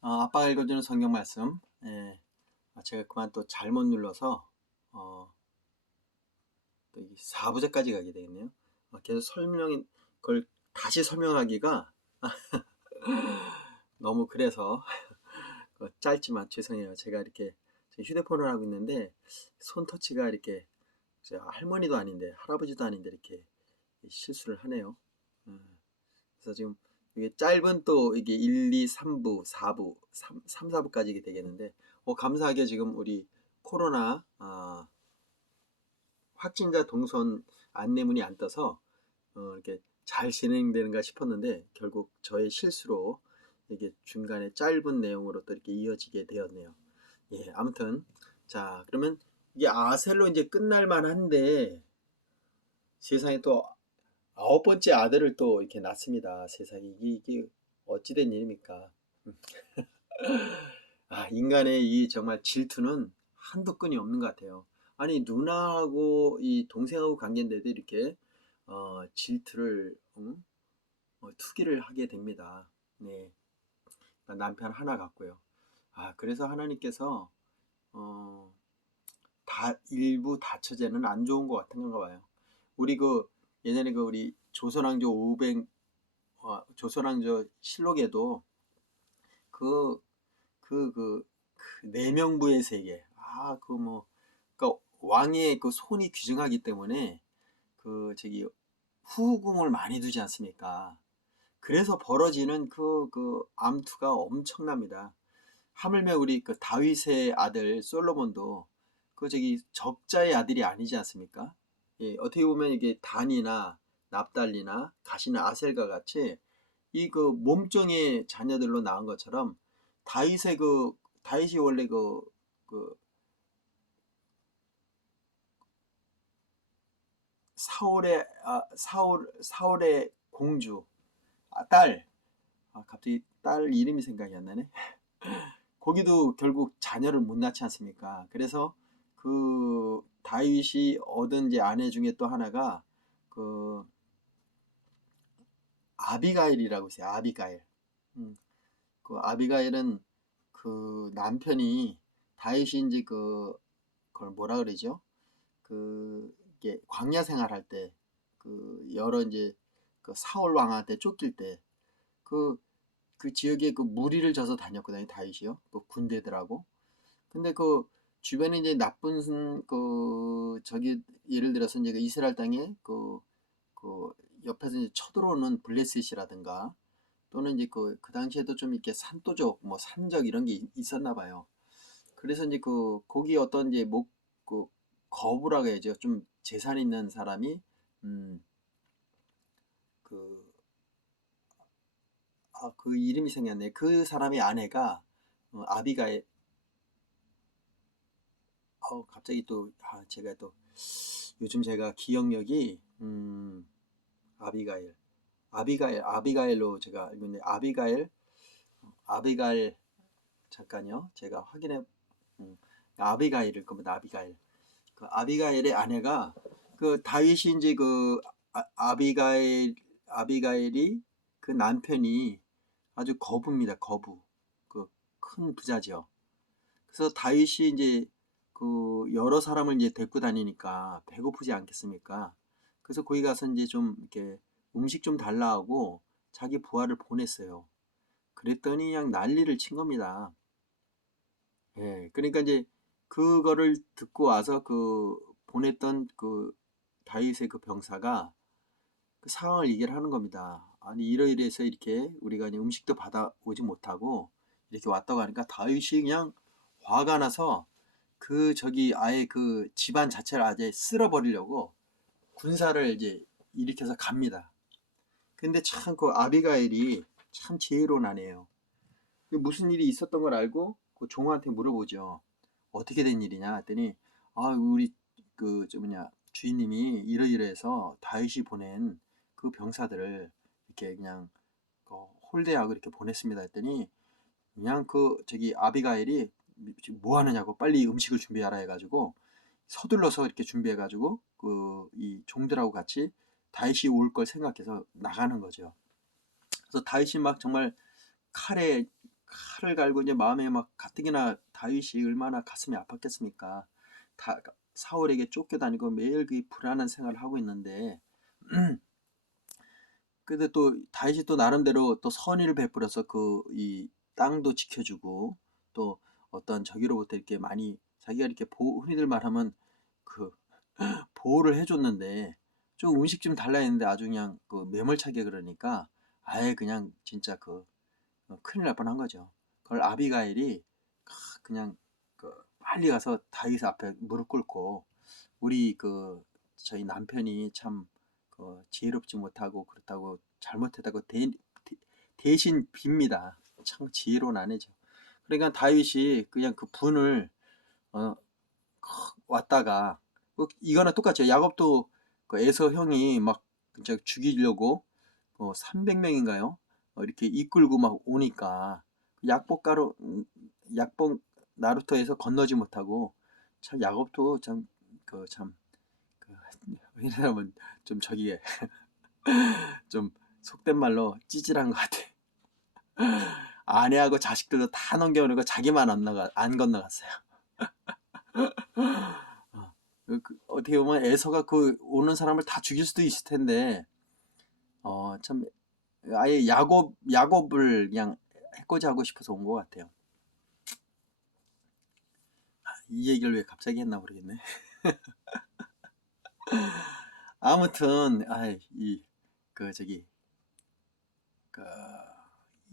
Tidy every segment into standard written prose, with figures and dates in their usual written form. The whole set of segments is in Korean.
아빠가 읽어주는 성경 말씀. 예, 제가 그만 또 잘못 눌러서 또 4부제까지 가게 되겠네요. 계속 그걸 다시 설명하기가 너무 그래서 짧지만 죄송해요. 제가 이렇게 지금 휴대폰을 하고 있는데 손터치가 이렇게 할머니도 아닌데 할아버지도 아닌데 이렇게 실수를 하네요. 그래서 지금 이게 짧은 또 이게 1, 2, 3부, 4부, 3, 4부까지 이게 되겠는데 감사하게 지금 우리 코로나 확진자 동선 안내문이 안 떠서 이렇게 잘 진행되는가 싶었는데 결국 저의 실수로 이게 중간에 짧은 내용으로 또 이렇게 이어지게 되었네요. 예, 아무튼 자 그러면 이게 아셀로 이제 끝날 만한데 세상에 또 9번째 아들을 또 이렇게 낳습니다. 세상에 이게 어찌된 일입니까? 인간의 이 정말 질투는 한도 끈이 없는 것 같아요. 아니 누나하고 이 동생하고 관계인데도 이렇게 질투를 투기를 하게 됩니다. 네, 남편 하나 갖고요. 그래서 하나님께서 어, 일부 다처제는 안 좋은 것 같은 건가 봐요. 우리 예전에 우리 조선왕조 500 조선왕조 실록에도 그 내명부의 세계. 그러니까 왕의 그 손이 귀중하기 때문에 후궁을 많이 두지 않습니까? 그래서 벌어지는 암투가 엄청납니다. 하물며 우리 다윗의 아들 솔로몬도 적자의 아들이 아니지 않습니까? 예, 어떻게 보면 이게 단이나 납달리나 가시나 아셀과 같이 이 몸종의 자녀들로 낳은 것처럼 다윗이 원래 그 사울의 공주 딸 갑자기 딸 이름이 생각이 안 나네. 거기도 결국 자녀를 못 낳지 않습니까? 그래서 다윗이 얻은 이제 아내 중에 또 하나가 그 아비가일이라고 있어요. 아비가일. 음, 아비가일은 남편이 다윗이 이제 그걸 뭐라 그러죠? 이게 광야 생활할 때 여러 이제 사울 왕한테 쫓길 때 지역에 무리를 져서 다녔거든요. 다윗이요. 군대들하고. 근데 주변에 이제 나쁜 예를 들어서 이제 이스라엘 땅에 옆에서 이제 쳐들어오는 블레셋이라든가 또는 이제 그 당시에도 좀 이렇게 산도적 뭐 산적 이런 게 있었나 봐요. 그래서 이제 거기 어떤 이제 그 거부라고 해야죠. 좀 재산 있는 사람이 음, 그, 그 이름이 생겼네. 그 사람의 아내가 아비가일. 갑자기 제가 또 요즘 제가 기억력이 아비가일, 아비가일로 제가 알고 있는데 아비가일 잠깐요. 제가 확인해 아비가일일 겁니다. 아비가일의 아내가 다윗이 이제 아비가일이 그 남편이 아주 거부입니다. 거부. 큰 부자죠. 그래서 다윗이 이제 여러 사람을 이제 데리고 다니니까 배고프지 않겠습니까? 그래서 거기 가서 이제 좀 이렇게 음식 좀 달라 하고 자기 부하를 보냈어요. 그랬더니 그냥 난리를 친 겁니다. 예, 그러니까 이제 그거를 듣고 와서 보냈던 다윗의 병사가 상황을 얘기를 하는 겁니다. 아니 이러이러해서 이렇게 우리가 이제 음식도 받아오지 못하고 이렇게 왔다고 하니까 다윗이 그냥 화가 나서 아예 집안 자체를 아예 쓸어버리려고 군사를 이제 일으켜서 갑니다. 근데 참 아비가일이 참 지혜로운 아내예요. 무슨 일이 있었던 걸 알고 종한테 물어보죠. 어떻게 된 일이냐 했더니 우리 주인님이 이러이러해서 다윗이 보낸 그 병사들을 이렇게 그냥 홀대하고 이렇게 보냈습니다 했더니 그냥 아비가일이 지금 뭐 하느냐고 빨리 음식을 준비하라 해가지고 서둘러서 이렇게 준비해가지고 이 종들하고 같이 다윗이 올 걸 생각해서 나가는 거죠. 그래서 다윗이 막 정말 칼에 칼을 갈고 이제 마음에 막 가뜩이나 다윗이 얼마나 가슴이 아팠겠습니까? 다 사울에게 쫓겨다니고 매일 그 불안한 생활을 하고 있는데 근데 또 다윗이 또 나름대로 또 선의를 베풀어서 그 이 땅도 지켜주고 또 어떤 저기로부터 이렇게 많이 자기가 이렇게 흔히들 말하면 그 보호를 해줬는데 좀 음식 좀 달라 했는데 아주 그냥 그 매몰차게 그러니까 아예 그냥 진짜 큰일 날 뻔한 거죠. 그걸 아비가일이 그냥 그 빨리 가서 다윗 앞에 무릎 꿇고 우리 저희 남편이 참 지혜롭지 못하고 그렇다고 잘못했다고 대신 빕니다. 참 지혜로운 아내죠. 그러니까 다윗이 그냥 그 분을 어, 왔다가 이거는 똑같죠. 야곱도 그 에서 형이 막 진짜 죽이려고 300명인가요? 이렇게 이끌고 막 오니까 약복가로 약복 나루터에서 건너지 못하고 참 야곱도 참그참 우리 사람은 좀 저기에 좀 속된 말로 찌질한 것 같아. 아내하고 자식들도 다 넘겨오는 거 자기만 안 건너갔어요. 어, 어떻게 보면 에서가 그 오는 사람을 다 죽일 수도 있을 텐데 참 아예 야곱을 그냥 해코지 하고 싶어서 온 것 같아요. 이 얘기를 왜 갑자기 했나 모르겠네. 아무튼 저기 그,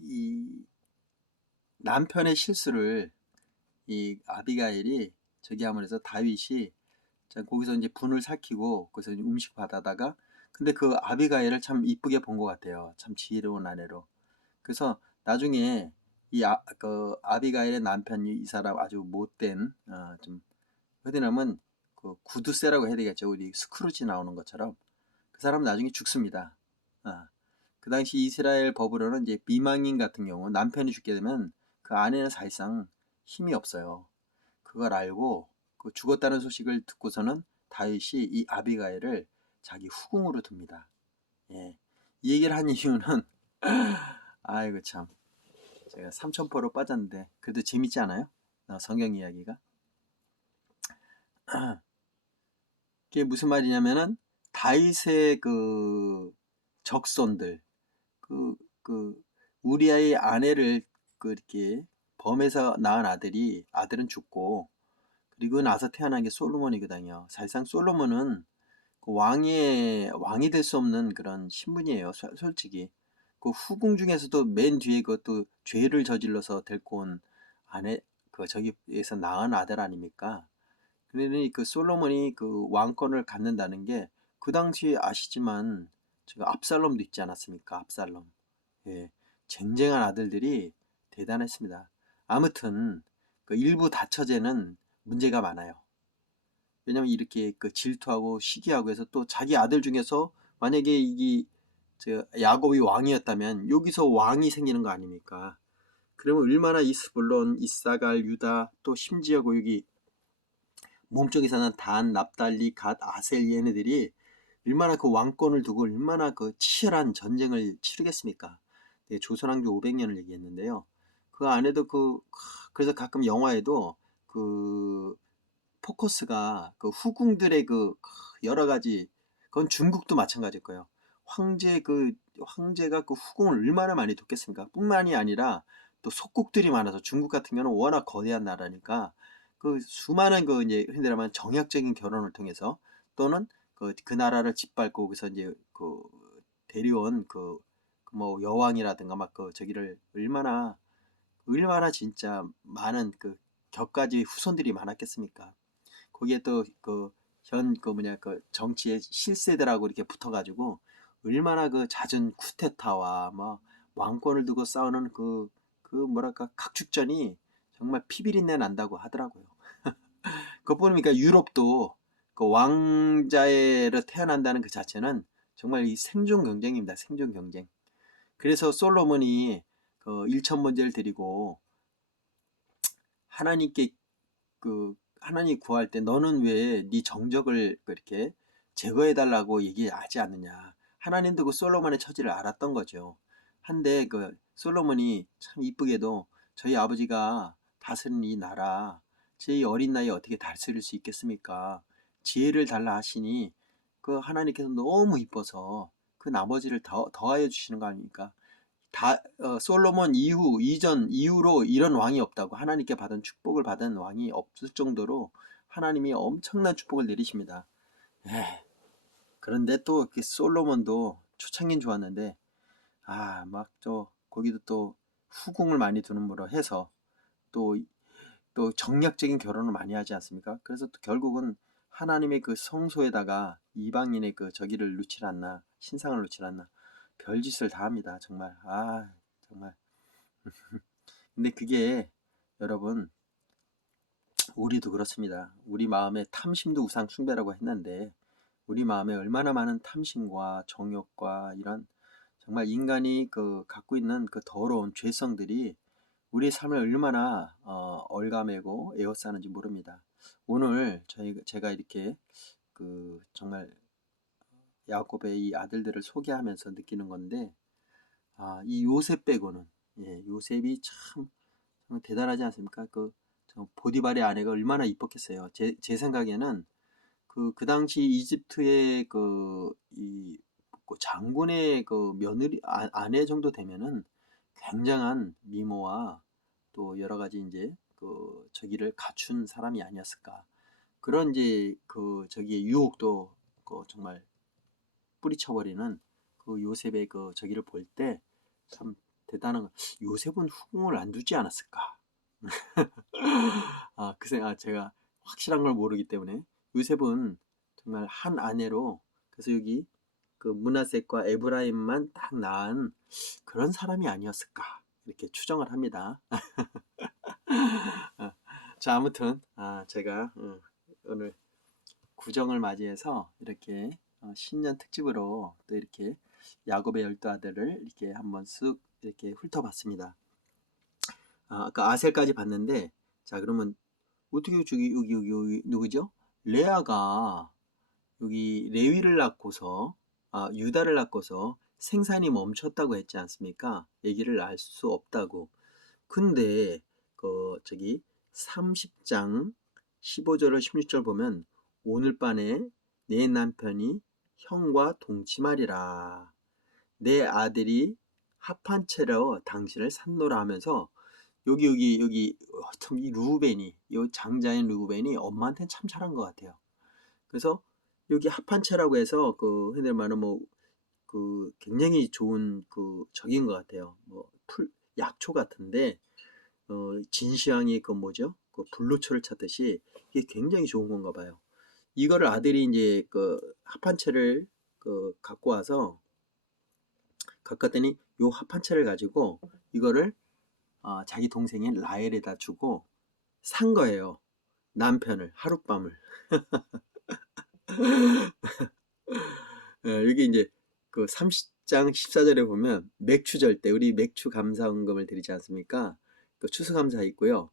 이 남편의 실수를 이 아비가일이 저기 함으로써 다윗이 거기서 이제 분을 삭히고 거기서 음식 받아다가 근데 그 아비가일을 참 이쁘게 본 것 같아요. 참 지혜로운 아내로. 그래서 나중에 그 아비가일의 남편이 이 사람 아주 못된 좀 흔히하면 그 구두쇠라고 해야 되겠죠. 우리 스크루지 나오는 것처럼 그 사람 나중에 죽습니다. 그 당시 이스라엘 법으로는 이제 비망인 같은 경우 남편이 죽게 되면 그 아내는 사실상 힘이 없어요. 그걸 알고 그 죽었다는 소식을 듣고서는 다윗이 이 아비가일을 자기 후궁으로 둡니다. 예. 이 얘기를 한 이유는 아이고 참 제가 삼천포로 빠졌는데 그래도 재밌지 않아요? 성경 이야기가 그게 무슨 말이냐면은 다윗의 그 적손들 그, 그 우리아의 아내를 이렇게 범해서 낳은 아들은 죽고 그리고 나서 태어난 게 솔로몬이거든요. 사실상 솔로몬은 그 왕이 될 수 없는 그런 신분이에요. 솔직히 그 후궁 중에서도 맨 뒤에 그것도 죄를 저질러서 데리고 온 아내 저기에서 낳은 아들 아닙니까? 그러니 그 솔로몬이 그 왕권을 갖는다는 게 그 당시 아시지만 압살롬도 있지 않았습니까? 압살롬. 예, 쟁쟁한 아들들이 대단했습니다. 아무튼 그 일부 다처제는 문제가 많아요. 왜냐면 이렇게 그 질투하고 시기하고 해서 또 자기 아들 중에서 만약에 야곱이 왕이었다면 여기서 왕이 생기는 거 아닙니까? 그러면 얼마나 이스불론, 이사갈, 유다 또 심지어 여기 몸쪽에 사는 단, 납달리, 갓, 아셀 얘네들이 얼마나 그 왕권을 두고 얼마나 그 치열한 전쟁을 치르겠습니까? 네, 조선왕조 500년을 얘기했는데요. 그 안에도 그래서 가끔 영화에도 그 포커스가 그 후궁들의 여러 가지 그건 중국도 마찬가지일 거예요. 황제가 그 후궁을 얼마나 많이 뒀겠습니까? 뿐만이 아니라 또 속국들이 많아서 중국 같은 경우는 워낙 거대한 나라니까 그 수많은 이제 흔히 말하면 정약적인 결혼을 통해서 또는 그 나라를 짓밟고 거기서 이제 데려온 뭐 여왕이라든가 막 저기를 얼마나 진짜 많은 격가지 후손들이 많았겠습니까? 거기에 또 정치의 실세들하고 이렇게 붙어가지고 얼마나 잦은 쿠데타와 뭐 왕권을 두고 싸우는 뭐랄까 각축전이 정말 피비린내 난다고 하더라고요. 그뿐이니까 유럽도 그 왕자로 태어난다는 그 자체는 정말 이 생존 경쟁입니다. 생존 경쟁. 그래서 솔로몬이 일천번제를 드리고 하나님께 하나님 구할 때 너는 왜 네 정적을 그렇게 제거해 달라고 얘기하지 않느냐. 하나님도 그 솔로몬의 처지를 알았던 거죠. 한데 솔로몬이 참 이쁘게도 저희 아버지가 다스린 이 나라, 제 어린 나이에 어떻게 다스릴 수 있겠습니까? 지혜를 달라 하시니 그 하나님께서 너무 이뻐서 그 나머지를 더하여 주시는 거 아닙니까? 솔로몬 이후로 이런 왕이 없다고, 하나님께 받은 축복을 받은 왕이 없을 정도로 하나님이 엄청난 축복을 내리십니다. 그런데 또 솔로몬도 초창기는 좋았는데, 막 거기도 또 후궁을 많이 두는으로 해서 또 정략적인 결혼을 많이 하지 않습니까? 그래서 또 결국은 하나님의 그 성소에다가 이방인의 그 저기를 놓질 않나, 신상을 놓질 않나, 별짓을 다 합니다. 정말. 정말. 근데 그게 여러분, 우리도 그렇습니다. 우리 마음에 탐심도 우상 숭배라고 했는데, 우리 마음에 얼마나 많은 탐심과 정욕과 이런 정말 인간이 갖고 있는 그 더러운 죄성들이 우리 삶을 얼마나 얼가매고 에워싸는지 모릅니다. 오늘 제가 이렇게 정말 야곱의 이 아들들을 소개하면서 느끼는 건데, 이 요셉 빼고는, 요셉이 참 정말 대단하지 않습니까? 보디발의 아내가 얼마나 이뻤겠어요. 제 생각에는 그 당시 이집트의 장군의 며느리 아내 정도 되면은 굉장한 미모와 또 여러 가지 이제 저기를 갖춘 사람이 아니었을까. 그런 이제 저기의 유혹도 정말 뿌리쳐버리는 요셉의 저기를 볼 때 참 대단한 거. 요셉은 후궁을 안 두지 않았을까? 제가 확실한 걸 모르기 때문에 요셉은 정말 한 아내로, 그래서 여기 므낫셋과 에브라임만 딱 낳은 그런 사람이 아니었을까, 이렇게 추정을 합니다. 자, 아무튼 제가 오늘 구정을 맞이해서 이렇게 신년 특집으로 또 이렇게 야곱의 12아들을 이렇게 한번 쓱 이렇게 훑어봤습니다. 아까 아셀까지 봤는데, 자, 그러면 어떻게 여기 누구죠? 레아가 여기 레위를 낳고서 유다를 낳고서 생산이 멈췄다고 했지 않습니까? 얘기를 알 수 없다고. 근데 저기 30장 15절을 16절 보면, 오늘 밤에 내 남편이 형과 동침하리라. 내 아들이 합한 채로 당신을 산노라 하면서, 여기 참 이 루벤이, 이 장자인 루벤이 엄마한테는 참 잘한 것 같아요. 그래서 여기 합한채라고 해서 흔히 말하는 굉장히 좋은 적인 것 같아요. 약초 같은데 진시황이 뭐죠? 불로초를 찾듯이 이게 굉장히 좋은 건가 봐요. 이거를 아들이 이제 합한채를 갖고 와서 갖고 왔더니 요 합한채를 가지고 이거를 자기 동생인 라헬에다 주고 산 거예요. 남편을, 하룻밤을. 여기 이제 30장 14절에 보면 맥추절 때 우리 맥추 감사헌금을 드리지 않습니까? 추수감사 있고요.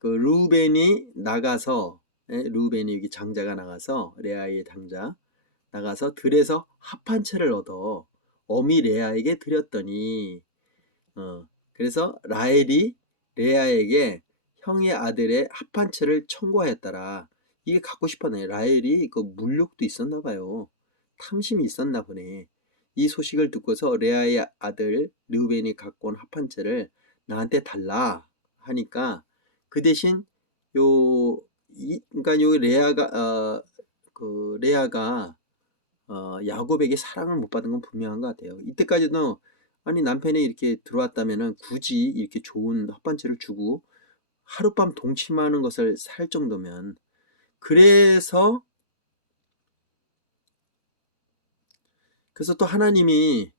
루벤이 나가서, 루벤이 여기 장자가 나가서, 레아의 장자 나가서 들에서 합한 채를 얻어 어미 레아에게 드렸더니, 그래서 라헬이 레아에게 형의 아들의 합한 채를 청구하였더라. 이게 갖고 싶었네. 라헬이 물욕도 있었나 봐요. 탐심이 있었나 보네. 이 소식을 듣고서 레아의 아들 르우벤이 갖고 온 합한 채를 나한테 달라 하니까, 그 대신 그러니까 레아가 야곱에게 사랑을 못 받은 건 분명한 것 같아요. 이때까지도 아니 남편이 이렇게 들어왔다면은 굳이 이렇게 좋은 합반채를 주고 하룻밤 동침하는 것을 살 정도면, 그래서 또 하나님이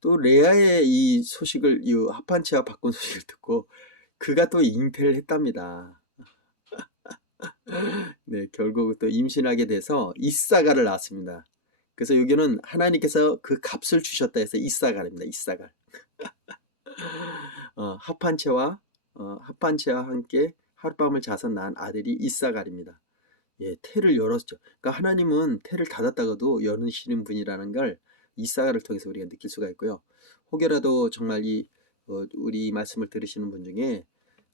또 레아의 이 소식을, 이 합한채와 바꾼 소식을 듣고 그가 또 잉태를 했답니다. 네, 결국 또 임신하게 돼서 이사갈을 낳았습니다. 그래서 여기는 하나님께서 그 값을 주셨다 해서 이사갈입니다. 이사갈. 합한채와 함께 하룻밤을 자서 낳은 아들이 이사갈입니다. 예, 태를 열었죠. 그러니까 하나님은 태를 닫았다가도 여시는 분이라는 걸 이사가를 통해서 우리가 느낄 수가 있고요. 혹여라도 정말 우리 말씀을 들으시는 분 중에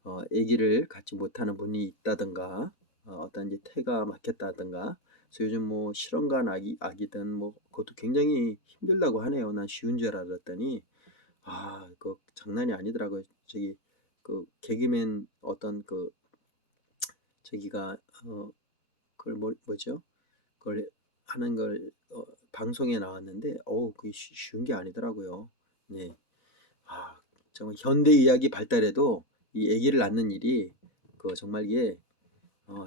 아기를 갖지 못하는 분이 있다든가, 어떤 이제 태가 막혔다든가. 그래서 요즘 뭐 실험관 아기든 뭐 그것도 굉장히 힘들다고 하네요. 난 쉬운 줄 알았더니 그 장난이 아니더라고요. 저기 그 개그맨 어떤 그 저기가 그걸 뭐죠? 그걸 하는 걸 방송에 나왔는데 그게 쉬운 게 아니더라고요. 네. 아, 정말 현대 의학이 발달해도 이 아기를 낳는 일이 정말 이게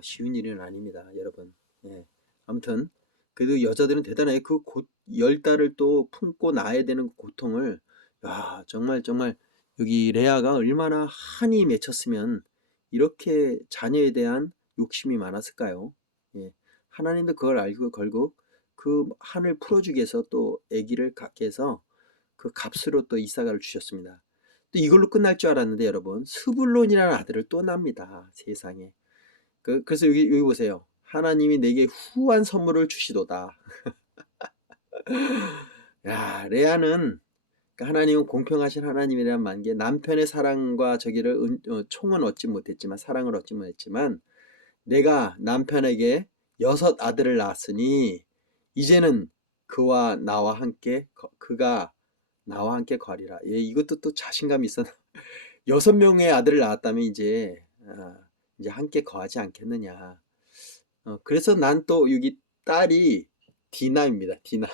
쉬운 일은 아닙니다, 여러분. 예. 아무튼 그래도 여자들은 대단해요. 그 10달을 또 품고 낳아야 되는 고통을, 정말 정말 여기 레아가 얼마나 한이 맺혔으면 이렇게 자녀에 대한 욕심이 많았을까요? 예. 하나님도 그걸 알고 결국 그 한을 풀어주기 위해서 또 아기를 갖게 해서 그 값으로 또 이사가를 주셨습니다. 또 이걸로 끝날 줄 알았는데 여러분, 스불론이라는 아들을 또 낳습니다. 세상에. 그래서 여기 보세요. 하나님이 내게 후한 선물을 주시도다. 야, 레아는, 그러니까 하나님은 공평하신 하나님이란 만게 남편의 사랑과 총은 얻지 못했지만, 사랑을 얻지 못했지만, 내가 남편에게 6 아들을 낳았으니 이제는 그가 나와 함께 거리라. 예, 이것도 또 자신감이 있어. 6명의 아들을 낳았다면 이제 함께 거하지 않겠느냐. 그래서 난 또 여기 딸이 디나입니다. 디나.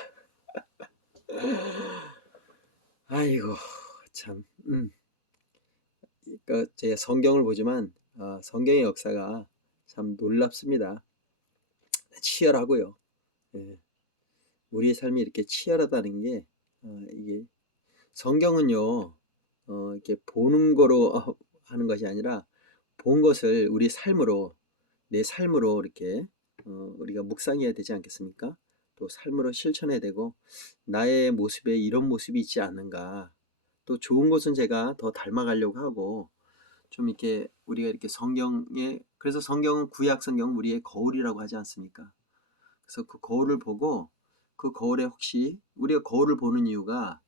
아이고, 참. 제가 성경을 보지만 성경의 역사가 참 놀랍습니다. 치열하고요. 예, 우리의 삶이 이렇게 치열하다는 게 이게 성경은요, 이렇게 보는 거로 하는 것이 아니라 본 것을 우리 삶으로, 내 삶으로 이렇게 우리가 묵상해야 되지 않겠습니까? 또 삶으로 실천해야 되고, 나의 모습에 이런 모습이 있지 않는가. 또 좋은 것은 제가 더 닮아가려고 하고, 좀 이렇게 우리가 이렇게 그래서 성경은 구약 성경은 우리의 거울이라고 하지 않습니까? 그래서 그 거울을 보고, 그 거울에 혹시 우리가 거울을 보는 이유가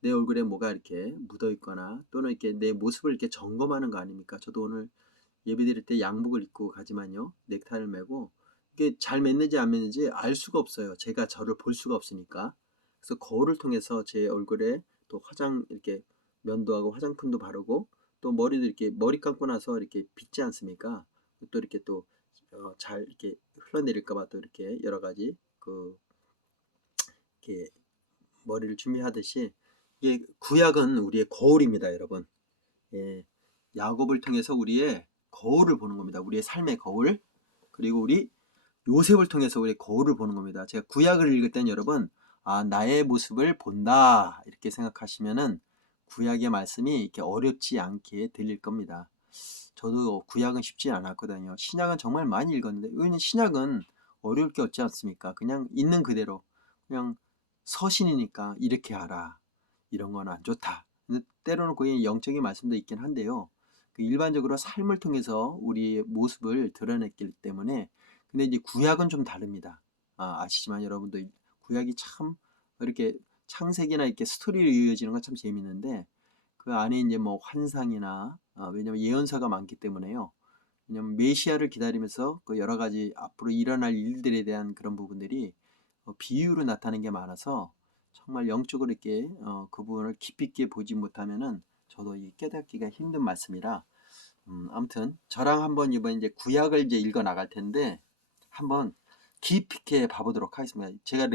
내 얼굴에 뭐가 이렇게 묻어 있거나 또는 이렇게 내 모습을 이렇게 점검하는 거 아닙니까? 저도 오늘 예배 드릴 때 양복을 입고 가지만요, 넥타이를 메고 이게 잘 맸는지 안 맸는지 알 수가 없어요. 제가 저를 볼 수가 없으니까. 그래서 거울을 통해서 제 얼굴에 또 이렇게 면도하고 화장품도 바르고 또 머리도 이렇게 머리 감고 나서 이렇게 빗지 않습니까? 또 이렇게 또 잘 이렇게 흘러내릴까 봐 또 이렇게 여러 가지 이렇게 머리를 준비하듯이, 이게 구약은 우리의 거울입니다, 여러분. 예, 야곱을 통해서 우리의 거울을 보는 겁니다. 우리의 삶의 거울. 그리고 우리 요셉을 통해서 우리의 거울을 보는 겁니다. 제가 구약을 읽을 땐 여러분, 나의 모습을 본다 이렇게 생각하시면은 구약의 말씀이 이렇게 어렵지 않게 들릴 겁니다. 저도 구약은 쉽지 않았거든요. 신약은 정말 많이 읽었는데, 왜냐면 신약은 어려울 게 없지 않습니까? 그냥 있는 그대로, 그냥 서신이니까 이렇게 하라, 이런 건 안 좋다. 근데 때로는 거기 영적인 말씀도 있긴 한데요. 일반적으로 삶을 통해서 우리의 모습을 드러냈기 때문에. 근데 이제 구약은 좀 다릅니다. 아시지만 여러분도 구약이 참 이렇게 창세기나 이렇게 스토리로 이어지는 건 참 재밌는데, 그 안에 이제 뭐 환상이나 왜냐면 예언서가 많기 때문에요. 왜냐면 메시아를 기다리면서 그 여러 가지 앞으로 일어날 일들에 대한 그런 부분들이 비유로 나타나는 게 많아서 정말 영적으로 이렇게 그 부분을 깊이 있게 보지 못하면은 저도 이 깨닫기가 힘든 말씀이라, 아무튼 저랑 한번 이번 이제 구약을 이제 읽어 나갈 텐데 한번 깊이 있게 봐보도록 하겠습니다. 제가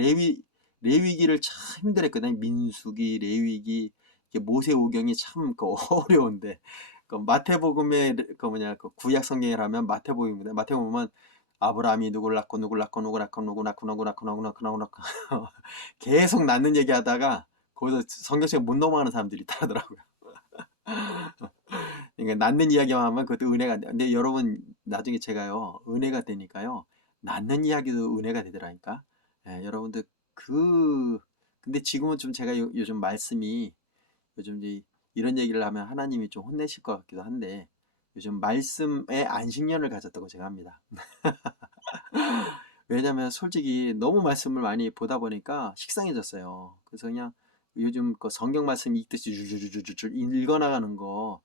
레위기를 참 힘들었거든요. 민수기, 레위기, 모세오경이 참 어려운데, 마태복음의 그 구약 성경이라면 마태복음입니다. 마태복음 보면 아브라함이 누구를 낳고 누구를 낳고 누구 낳고 누구 낳고 누구 낳고 누구 낳고 누구 낳고 계속 낳는 얘기하다가 거기서 성경책 못 넘어가는 사람들이 있더라고요. 그러니까 낳는 이야기만 하면 그것도 은혜가 안 돼요. 근데 여러분 나중에 제가요, 은혜가 되니까요, 낳는 이야기도 은혜가 되더라니까. 예, 여러분들 근데 지금은 좀 제가 요즘 말씀이, 요즘 이제 이런 얘기를 하면 하나님이 좀 혼내실 것 같기도 한데, 요즘 말씀에 안식년을 가졌다고 제가 합니다. 왜냐면 솔직히 너무 말씀을 많이 보다 보니까 식상해졌어요. 그래서 그냥 요즘 그 성경 말씀 읽듯이 줄줄줄줄 읽어나가는 거,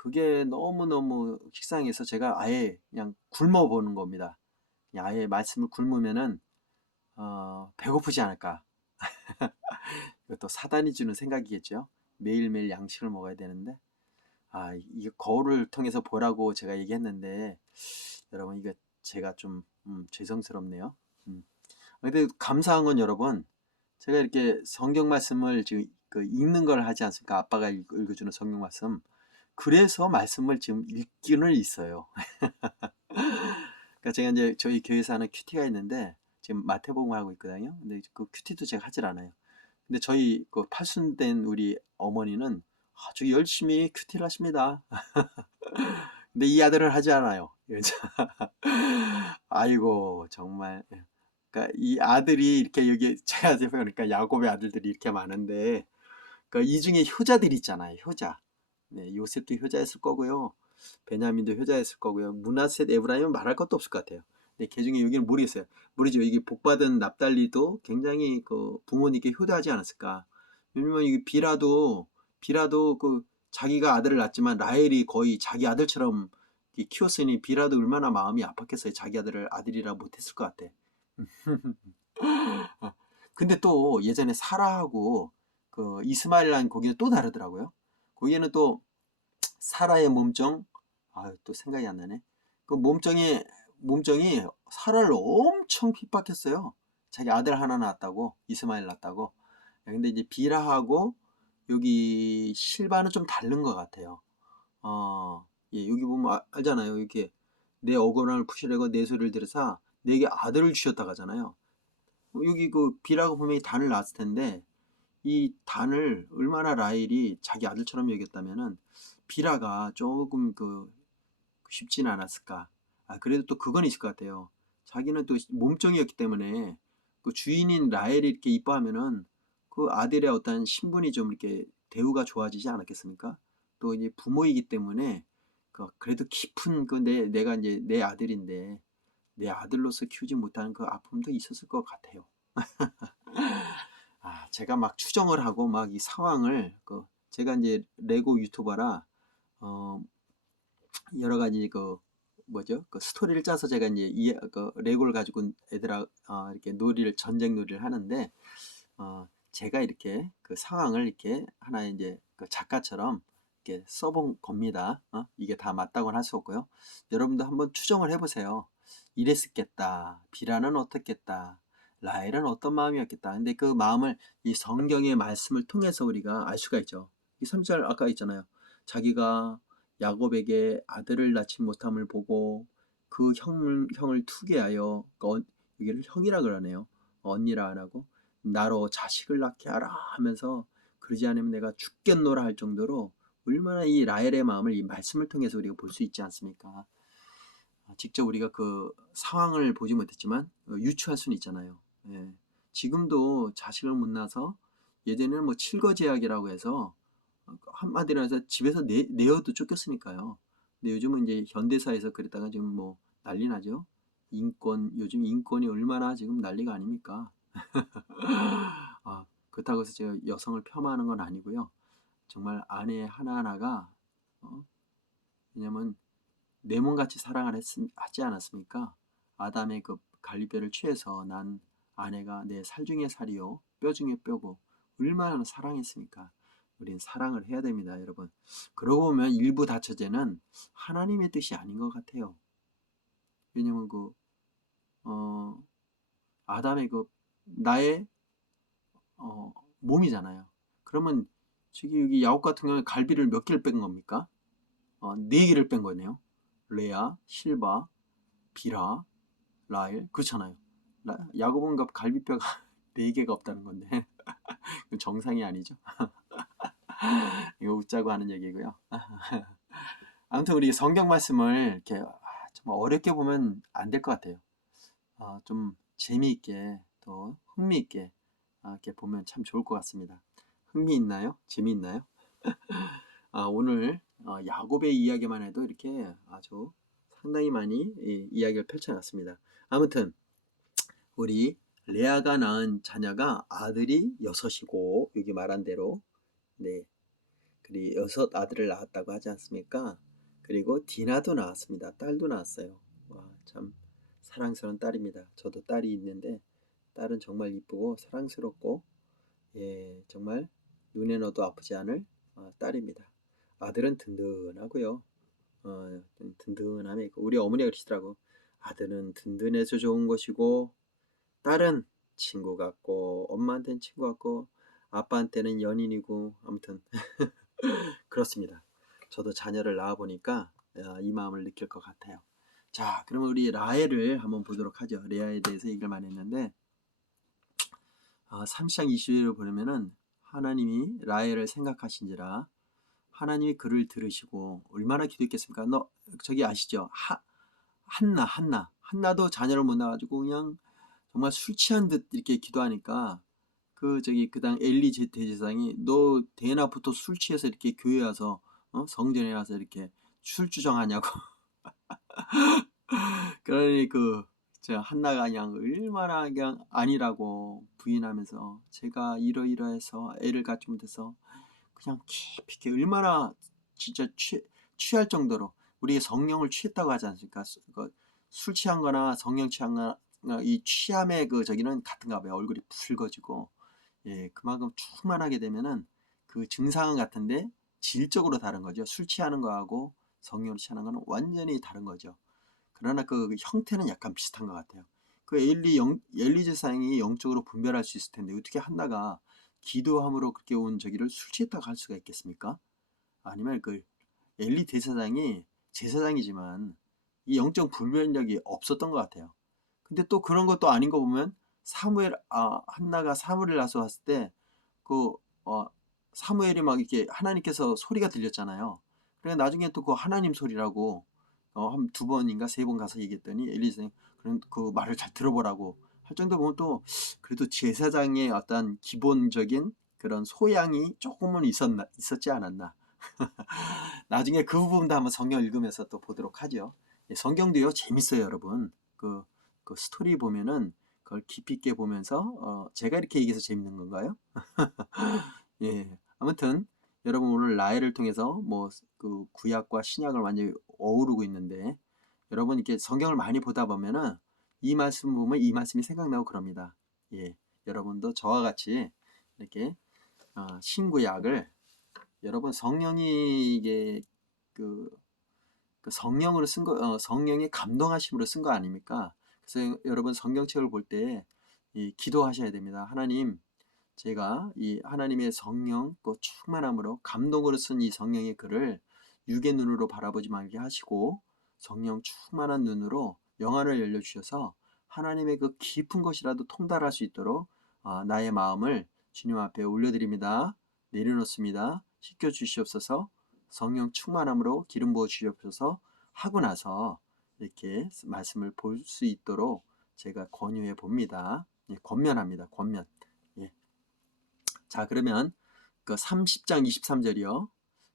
그게 너무너무 식상해서 제가 아예 그냥 굶어보는 겁니다. 그냥 아예 말씀을 굶으면은 배고프지 않을까. 이것도 사단이 주는 생각이겠죠. 매일매일 양식을 먹어야 되는데 이게 거울을 통해서 보라고 제가 얘기했는데 여러분 이거 제가 좀 죄송스럽네요. 음. 근데 감사한 건 여러분 제가 이렇게 성경 말씀을 지금 그 읽는 걸 하지 않습니까? 아빠가 읽어주는 성경 말씀. 그래서 말씀을 지금 읽기는 있어요. 그러니까 제가 이제 저희 교회에서 하는 큐티가 있는데 지금 마태복음 하고 있거든요. 근데 그 큐티도 제가 하질 않아요. 근데 저희 그 팔순된 우리 어머니는 아주 열심히 큐티를 하십니다. 근데 이 아들을 하지 않아요. 아이고 정말. 그러니까 이 아들이 이렇게 여기 제가 보니까 야곱의 아들들이 이렇게 많은데 그러니까 이 중에 효자들이 있잖아요. 효자. 네, 요셉도 효자였을 거고요. 베냐민도 효자였을 거고요. 므낫셋, 에브라임은 말할 것도 없을 것 같아요. 근데 그 중에 여기는 모르겠어요. 모르죠. 이게 복받은 납달리도 굉장히 그 부모님께 효도하지 않았을까. 왜냐면 이 비라도 그 자기가 아들을 낳았지만 라헬이 거의 자기 아들처럼 키웠으니 비라도 얼마나 마음이 아팠겠어요. 자기 아들을 아들이라 못했을 것 같아. 근데 또 예전에 사라하고 그 이스마엘이라는 거기는 또 다르더라고요. 거기는 또 사라의 몸종, 또 생각이 안 나네. 그 몸종이 사라를 엄청 핍박했어요. 자기 아들 하나 낳았다고, 이스마엘 낳았다고. 근데 이제 비라하고 여기 실바는 좀 다른 것 같아요. 예, 여기 보면 알잖아요. 이렇게 내 억울함을 푸시려고 내 소리를 들으사 내게 아들을 주셨다고 하잖아요. 여기 그 비라고 분명히 단을 낳았을 텐데 이 단을 얼마나 라헬이 자기 아들처럼 여겼다면은 비라가 조금 쉽지는 않았을까. 그래도 또 그건 있을 것 같아요. 자기는 또 몸종이었기 때문에 그 주인인 라헬이 이렇게 이뻐하면은 그 아들의 어떤 신분이 좀 이렇게 대우가 좋아지지 않았겠습니까? 또 이제 부모이기 때문에 그래도 깊은 내가 이제 내 아들인데 내 아들로서 키우지 못하는 그 아픔도 있었을 것 같아요. 제가 막 추정을 하고 막 이 상황을 제가 이제 레고 유튜버라 어, 여러 가지 뭐죠? 그 스토리를 짜서 제가 이제 그 레고를 가지고 애들하고 이렇게 전쟁 놀이를 하는데 제가 이렇게 그 상황을 이렇게 하나의 이제 그 작가처럼 이렇게 써본 겁니다. 이게 다 맞다고는 할 수 없고요. 여러분도 한번 추정을 해보세요. 이랬겠다. 비라는 어떻겠다. 라헬은 어떤 마음이었겠다. 근데 그 마음을 이 성경의 말씀을 통해서 우리가 알 수가 있죠. 이 3절 아까 있잖아요. 자기가 야곱에게 아들을 낳지 못함을 보고 그 형을 투게하여 여기를 형이라 그러네요. 언니라 안 하고 나로 자식을 낳게 하라 하면서 그러지 않으면 내가 죽겠노라 할 정도로 얼마나 이 라헬의 마음을 이 말씀을 통해서 우리가 볼 수 있지 않습니까? 직접 우리가 그 상황을 보지 못했지만 유추할 수는 있잖아요. 예. 지금도 자식을 못 낳아서 예전에는 뭐 칠거제약이라고 해서 한마디로 해서 집에서 내어도 쫓겼으니까요. 근데 요즘은 이제 현대사에서 그랬다가 지금 뭐 난리 나죠. 요즘 인권이 얼마나 지금 난리가 아닙니까? 그렇다고 해서 제가 여성을 폄하하는 건 아니고요. 정말 아내 하나하나가 어, 왜냐면 내 몸같이 사랑을 하지 않았습니까? 아담의 그 갈비뼈를 취해서 난 아내가 내 살 중에 살이요 뼈 중에 뼈고 얼마나 사랑했습니까? 우린 사랑을 해야 됩니다, 여러분. 그러고 보면 일부 다처제는 하나님의 뜻이 아닌 것 같아요. 왜냐면 어, 아담의 나의 몸이잖아요. 그러면 여기 야곱 같은 경우에 갈비를 몇 개를 뺀 겁니까? 네 개를 뺀 거네요. 레아, 실바, 비라, 라헬 그렇잖아요. 야곱은 갈비뼈가 네 개가 없다는 건데 정상이 아니죠. 이거 웃자고 하는 얘기고요. 아무튼 우리 성경 말씀을 이렇게 정말 어렵게 보면 안 될 것 같아요. 좀 재미있게 또 흥미있게 이렇게 보면 참 좋을 것 같습니다. 흥미있나요? 재미있나요? 오늘 야곱의 이야기만 해도 이렇게 아주 상당히 많이 이야기를 펼쳐놨습니다. 아무튼 우리 레아가 낳은 자녀가 아들이 6이고 여기 말한 대로 네. 그리고 6아들을 낳았다고 하지 않습니까? 그리고 디나도 낳았습니다. 딸도 낳았어요. 와, 참 사랑스러운 딸입니다. 저도 딸이 있는데 딸은 정말 이쁘고 사랑스럽고 정말 눈에 넣어도 아프지 않을 딸입니다. 아들은 든든하고요. 든든함이 있고 우리 어머니가 그러시더라고. 아들은 든든해서 좋은 것이고 딸은 친구 같고 엄마한테는 친구 같고 아빠한테는 연인이고 아무튼 그렇습니다. 저도 자녀를 낳아보니까 이 마음을 느낄 것 같아요. 자, 그러면 우리 라헬을 한번 보도록 하죠. 레아에 대해서 얘기를 많이 했는데 30장 20절을 보면은 하나님이 라헬을 생각하신지라 하나님이 그를 들으시고 얼마나 기도했겠습니까? 저기 아시죠? 한나도 자녀를 못 낳아가지고 그냥 정말 술 취한 듯 이렇게 기도하니까 그 당 엘리 대제사장이 너 대낮부터 술 취해서 이렇게 교회 와서 성전에 와서 이렇게 술주정하냐고. 그러니 저 한나가 그냥 얼마나 그냥 아니라고 부인하면서 제가 이러이러해서 애를 갖지 못해서 그냥 깊이 있게 얼마나 진짜 취할 정도로 우리가 성령을 취했다고 하지 않습니까? 술 취한 거나 성령 취한 거나 이 취함의 저기는 같은가 봐요. 얼굴이 붉어지고 그만큼 충만하게 되면은 그 증상은 같은데 질적으로 다른 거죠. 술 취하는 거하고 성령을 취하는 거는 완전히 다른 거죠. 그러나 그 형태는 약간 비슷한 것 같아요. 엘리 제사장이 영적으로 분별할 수 있을 텐데 어떻게 한나가 기도함으로 그렇게 온 저기를 술 취했다고 할 수가 있겠습니까? 아니면 엘리 대제사장이 제사장이지만 이 영적 분별력이 없었던 것 같아요. 근데 또 그런 것도 아닌 거 보면 한나가 사무엘을 낳아서 왔을 때 그 사무엘이 막 이렇게 하나님께서 소리가 들렸잖아요. 그러니까 나중에 또 그 하나님 소리라고 한 2번인가 3번 가서 얘기했더니 엘리사님 그런 그 말을 잘 들어보라고 할 정도 보면 또 그래도 제사장의 어떤 기본적인 그런 소양이 조금은 있었지 않았나. 나중에 그 부분도 한번 성경 읽으면서 또 보도록 하죠. 성경도요 재밌어요, 여러분. 그 스토리 보면은 그걸 깊이 있게 보면서 제가 이렇게 얘기해서 재밌는 건가요? 아무튼 여러분 오늘 라헬을 통해서 뭐 그 구약과 신약을 완전히 어우르고 있는데 여러분 이렇게 성경을 많이 보다 보면은 이 말씀 보면 이 말씀이 생각나고 그럽니다. 여러분도 저와 같이 이렇게 신구약을 여러분 성령이 이게 그 성령으로 성령의 감동하심으로 쓴 거 아닙니까? 그래서 여러분 성경책을 볼 때 기도하셔야 됩니다. 하나님, 제가 이 하나님의 성령 그 충만함으로 감동으로 쓴 이 성령의 글을 육의 눈으로 바라보지 말게 하시고 성령 충만한 눈으로 영안을 열려주셔서 하나님의 그 깊은 것이라도 통달할 수 있도록 나의 마음을 주님 앞에 올려드립니다. 내려놓습니다. 씻겨 주시옵소서. 성령 충만함으로 기름 부어 주시옵소서 하고 나서 이렇게 말씀을 볼 수 있도록 제가 권유해 봅니다. 권면합니다. 권면. 자, 그러면 그 30장 23절이요.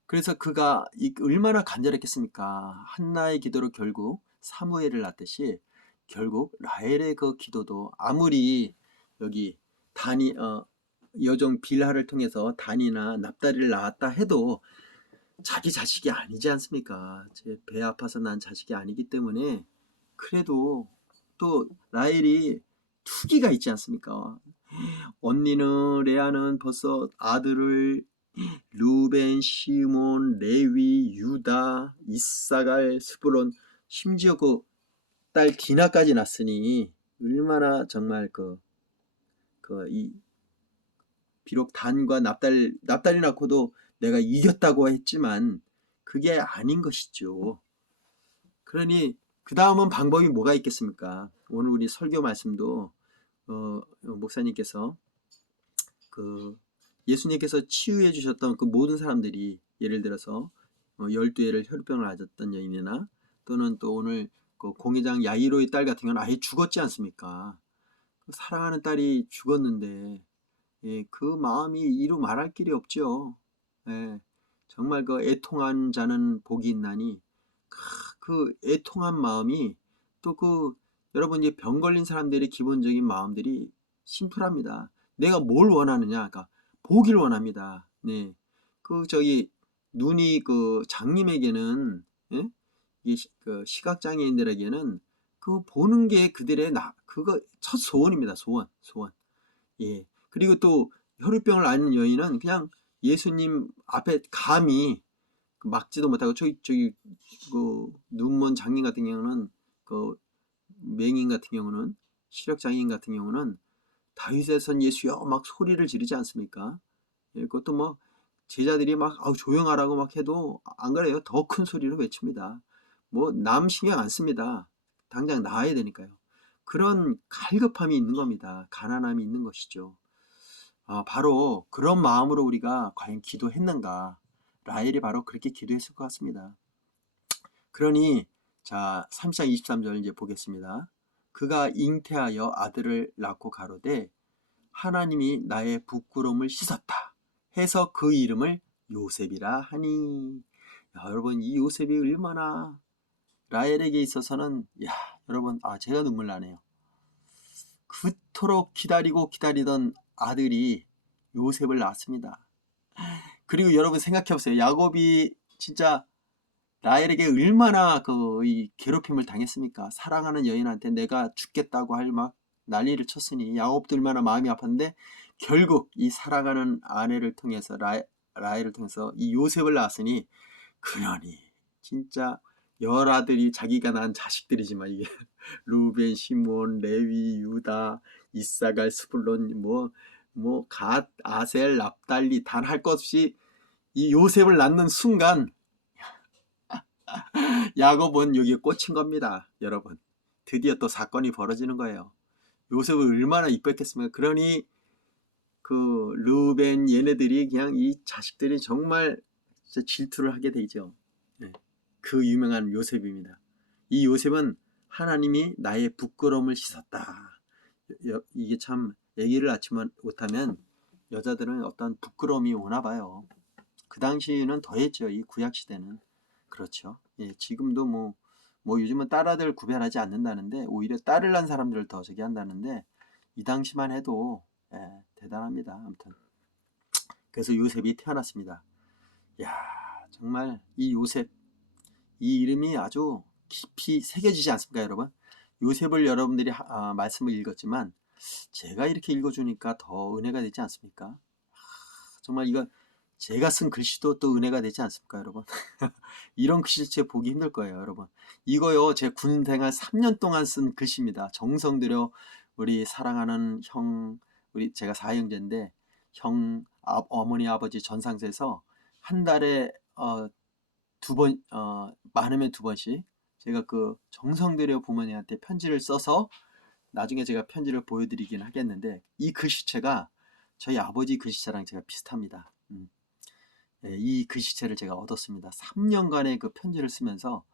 그래서 그가 얼마나 간절했겠습니까? 한나의 기도로 결국 사무엘을 낳듯이 결국 라헬의 그 기도도 아무리 여기 여종 빌하를 통해서 단이나 납달이를 낳았다 해도 자기 자식이 아니지 않습니까? 제 배 아파서 난 자식이 아니기 때문에 그래도 또 라헬이 투기가 있지 않습니까? 언니는 레아는 벌써 아들을 루벤, 시몬, 레위, 유다, 이사갈, 스불론 심지어 그 딸 디나까지 낳았으니 얼마나 정말 비록 단과 납달이 낳고도 내가 이겼다고 했지만 그게 아닌 것이죠. 그러니 그 다음은 방법이 뭐가 있겠습니까? 오늘 우리 설교 말씀도 목사님께서 예수님께서 치유해 주셨던 그 모든 사람들이 예를 들어서 12애를 혈병을 앓았던 여인이나 또는 또 오늘 그 공회장 야이로의 딸 같은 경우는 아예 죽었지 않습니까? 사랑하는 딸이 죽었는데 그 마음이 이루 말할 길이 없죠. 정말 그 애통한 자는 복이 있나니 그 애통한 마음이 또 여러분 이제 병 걸린 사람들의 기본적인 마음들이 심플합니다. 내가 뭘 원하느냐? 그러니까 보기를 원합니다. 네. 눈이 그 장님에게는, 예? 그 시각장애인들에게는 그 보는 게 그들의 그거 첫 소원입니다. 소원, 소원. 예. 그리고 또 혈우병을 앓는 여인은 그냥 예수님 앞에 감히 막지도 못하고, 저기 그 눈먼 장인 같은 경우는, 그 맹인 같은 경우는, 시력 장애인 같은 경우는 다윗의 선 예수여 막 소리를 지르지 않습니까? 예, 그것도 뭐 제자들이 막 조용하라고 막 해도 안 그래요. 더 큰 소리로 외칩니다. 뭐 남 신경 안 씁니다. 당장 나와야 되니까요. 그런 갈급함이 있는 겁니다. 가난함이 있는 것이죠. 바로 그런 마음으로 우리가 과연 기도했는가? 라헬이 바로 그렇게 기도했을 것 같습니다. 그러니 자 30장 23절 이제 보겠습니다. 그가 잉태하여 아들을 낳고 가로되 하나님이 나의 부끄러움을 씻었다 해서 그 이름을 요셉이라 하니. 야, 여러분 이 요셉이 얼마나 라헬에게 있어서는, 야 여러분, 제가 눈물 나네요. 그토록 기다리고 기다리던 아들이 요셉을 낳았습니다. 그리고 여러분 생각해 보세요. 야곱이 진짜 라헬에게 얼마나 이 괴롭힘을 당했습니까? 사랑하는 여인한테 내가 죽겠다고 할 막 난리를 쳤으니 야곱도 얼마나 마음이 아팠는데, 결국 이 사랑하는 아내를 통해서 라헬을 통해서 이 요셉을 낳았으니, 그러니 진짜 열아들이 자기가 낳은 자식들이지만, 이게 루벤, 시몬, 레위, 유다, 이사갈, 스불론, 갓, 아셀, 납달리, 단 할 것 없이 이 요셉을 낳는 순간 야곱은 여기에 꽂힌 겁니다. 여러분, 드디어 또 사건이 벌어지는 거예요. 요셉을 얼마나 이뻤겠습니까? 그러니 그 르벤 얘네들이 그냥, 이 자식들이 정말 진짜 질투를 하게 되죠. 네. 그 유명한 요셉입니다. 이 요셉은 하나님이 나의 부끄러움을 씻었다. 이게 참, 아기를 낳지 못하면 여자들은 어떤 부끄러움이 오나 봐요. 그 당시에는 더했죠. 이 구약 시대는. 그렇죠. 예, 지금도 요즘은 딸아들 구별하지 않는다는데, 오히려 딸을 낳은 사람들을 더 저기 한다는데, 이 당시만 해도 대단합니다. 아무튼 그래서 요셉이 태어났습니다. 야, 정말 이 요셉, 이 이름이 아주 깊이 새겨지지 않습니까, 여러분? 요셉을 여러분들이 말씀을 읽었지만 제가 이렇게 읽어주니까 더 은혜가 되지 않습니까? 정말 이거 제가 쓴 글씨도 또 은혜가 되지 않습니까, 여러분? 이런 글씨체 보기 힘들 거예요, 여러분. 이거요, 제 군 생활 3년 동안 쓴 글씨입니다. 정성 들여 우리 사랑하는 형, 제가 사형제인데, 형, 어머니, 아버지 전상세에서 한 달에 두 번, 많으면 두 번씩 제가 그 정성 들여 부모님한테 편지를 써서 나중에 제가 편지를 보여드리긴 하겠는데, 이 글씨체가 저희 아버지 글씨체랑 제가 비슷합니다. 예, 이 글씨체를 제가 얻었습니다. 3년간의 그 편지를 쓰면서,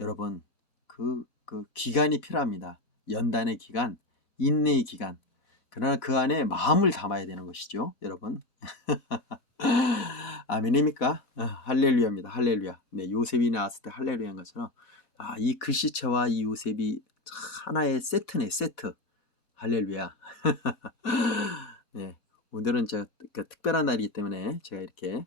여러분, 그 기간이 필요합니다. 연단의 기간, 인내의 기간. 그러나 그 안에 마음을 담아야 되는 것이죠, 여러분. 아멘입니까? 할렐루야입니다. 할렐루야. 네, 요셉이 나왔을 때 할렐루야인 것처럼, 이 글씨체와 이 요셉이 하나의 세트네, 세트. 할렐루야. 네, 오늘은 특별한 날이기 때문에 제가 이렇게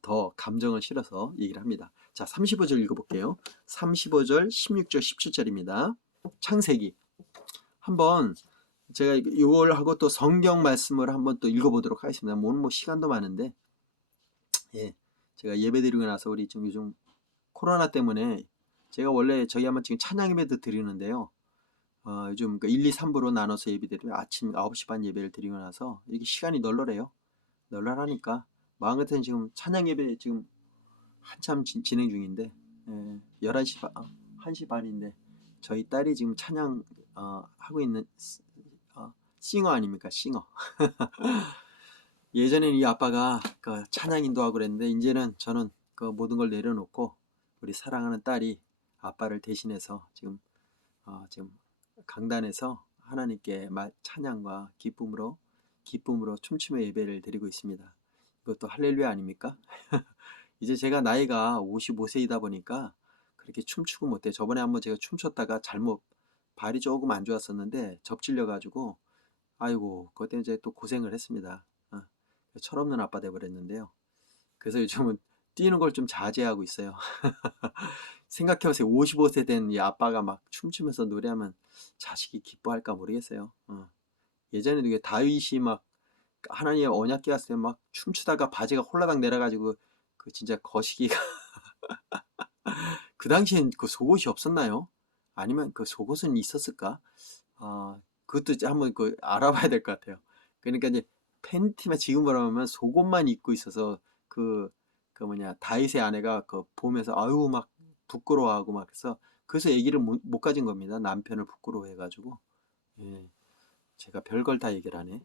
더 감정을 실어서 얘기를 합니다. 자, 35절 읽어볼게요. 35절, 16절, 17절입니다. 창세기. 한번 제가 이걸 하고 또 성경 말씀을 한번 또 읽어보도록 하겠습니다. 오늘 시간도 많은데, 예, 제가 예배 드리고 나서 우리 좀 요즘 코로나 때문에 제가 원래 저희 한번 지금 찬양 예배도 드리는데요. 요즘 1, 2, 3부로 나눠서 예배 드리면 아침 9시 반 예배를 드리고 나서 이게 시간이 널널해요. 널널하니까 마음 같은 지금 찬양 예배 지금 한참 진행 중인데, 11시 반, 1시 반인데 저희 딸이 지금 찬양 하고 있는 싱어 아닙니까? 싱어. 예전에는 이 아빠가 그 찬양 인도하고 그랬는데, 이제는 저는 그 모든 걸 내려놓고 우리 사랑하는 딸이 아빠를 대신해서 지금 강단에서 하나님께 찬양과 기쁨으로 춤추며 예배를 드리고 있습니다. 이것도 할렐루야 아닙니까? 이제 제가 나이가 55세이다 보니까 그렇게 춤추고 못해. 저번에 한번 제가 춤췄다가 잘못 발이 조금 안 좋았었는데 접질려 가지고, 아이고, 그것 때문에 제가 또 고생을 했습니다. 철없는 아빠 돼버렸는데요. 그래서 요즘은 뛰는 걸 좀 자제하고 있어요. 생각해보세요. 55세 된 이 아빠가 막 춤추면서 노래하면 자식이 기뻐할까 모르겠어요. 예전에도 이게 다윗이 막 하나님의 언약궤 갔을 때 막 춤추다가 바지가 홀라당 내려가지고 그 진짜 거시기가 그 당시엔 그 속옷이 없었나요? 아니면 그 속옷은 있었을까? 그것도 이제 한번 그 알아봐야 될 것 같아요. 그러니까 이제 팬티만 지금으로 하면 속옷만 입고 있어서 그 뭐냐 다윗의 아내가 그 보면서 아유 막 부끄러워하고 막 그래서 얘기를 못 가진 겁니다. 남편을 부끄러워해가지고. 예, 제가 별걸 다 얘기를 하네.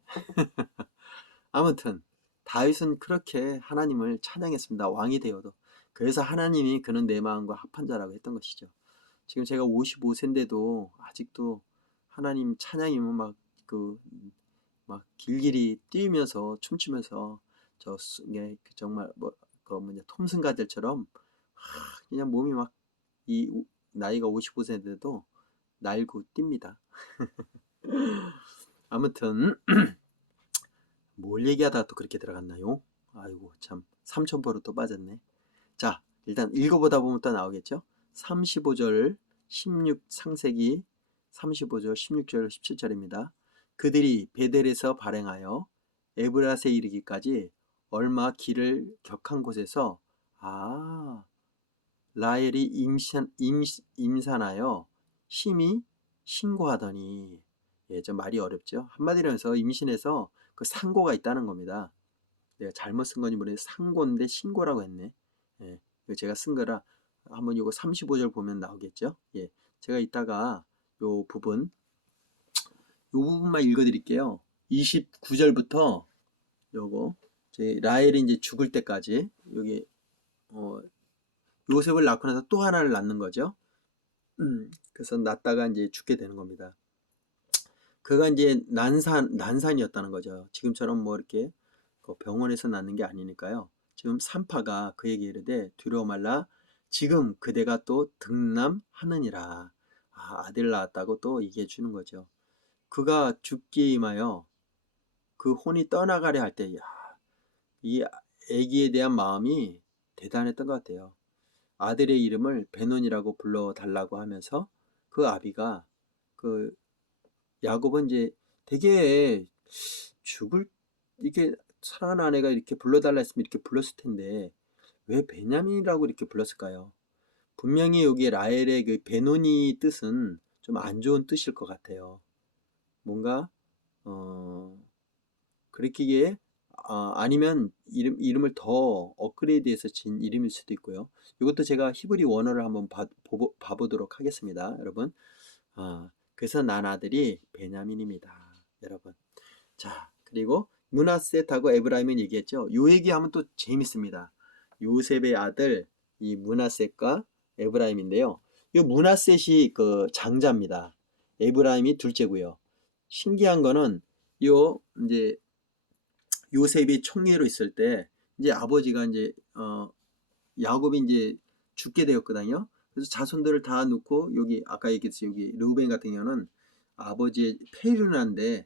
아무튼 다윗은 그렇게 하나님을 찬양했습니다. 왕이 되어도. 그래서 하나님이 그는 내 마음과 합한 자라고 했던 것이죠. 지금 제가 55세인데도 아직도 하나님 찬양이면 막 길길이 뛰면서 춤추면서 정말 그 뭐냐 톰슨가들처럼 그냥 몸이 막 이 나이가 55세인데도 날고 뜁니다. 아무튼 뭘 얘기하다가 또 그렇게 들어갔나요? 아이고 참 삼천포로 또 빠졌네. 자 일단 읽어보다 보면 또 나오겠죠. 35절 16 창세기 35절 16절 17절입니다. 그들이 베델에서 발행하여 에브라스에 이르기까지 얼마 길을 격한 곳에서 라헬이 임산하여 심히 신고하더니 좀 말이 어렵죠. 한마디로 해서 임신해서 그 상고가 있다는 겁니다. 내가 잘못 쓴 건지 모르겠는데 상고인데 신고라고 했네. 예, 이거 제가 쓴 거라 한번 이거 35절 보면 나오겠죠. 예, 제가 이따가 요 부분만 읽어드릴게요. 29절부터 요거 라헬이 이제 죽을 때까지 여기 요셉을 낳고 나서 또 하나를 낳는 거죠. 그래서 낳다가 이제 죽게 되는 겁니다. 그가 이제 난산이었다는 거죠. 지금처럼 뭐 이렇게 병원에서 낳는 게 아니니까요. 지금 산파가 그에게 이르되 두려워 말라 지금 그대가 또 등남하느니라. 아들 낳았다고 또 얘기해 주는 거죠. 그가 죽기에 임하여 그 혼이 떠나가려 할 때, 이 아기에 대한 마음이 대단했던 것 같아요. 아들의 이름을 베논이라고 불러달라고 하면서 그 아비가 그 야곱은 이제 되게 이렇게 사랑하는 아내가 이렇게 불러달라 했으면 이렇게 불렀을 텐데 왜 베냐민이라고 이렇게 불렀을까요? 분명히 여기 라헬의 그 베논이 뜻은 좀 안 좋은 뜻일 것 같아요. 뭔가 그렇기에 아니면 이름을 더 업그레이드해서 진 이름일 수도 있고요. 이것도 제가 히브리 원어를 한번 봐보도록 하겠습니다, 여러분. 그래서 난 아들이 베냐민입니다, 여러분. 자, 그리고 므낫셋하고 에브라임은 얘기했죠. 요 얘기하면 또 재밌습니다. 요셉의 아들 이 므낫셋과 에브라임인데요. 이 므낫셋이 그 장자입니다. 에브라임이 둘째고요. 신기한 거는 요 이제 요셉이 총리로 있을 때 이제 아버지가 이제 야곱이 이제 죽게 되었거든요. 그래서 자손들을 다 놓고 여기 아까 얘기했듯이 여기 르우벤 같은 경우는 아버지의 페르난데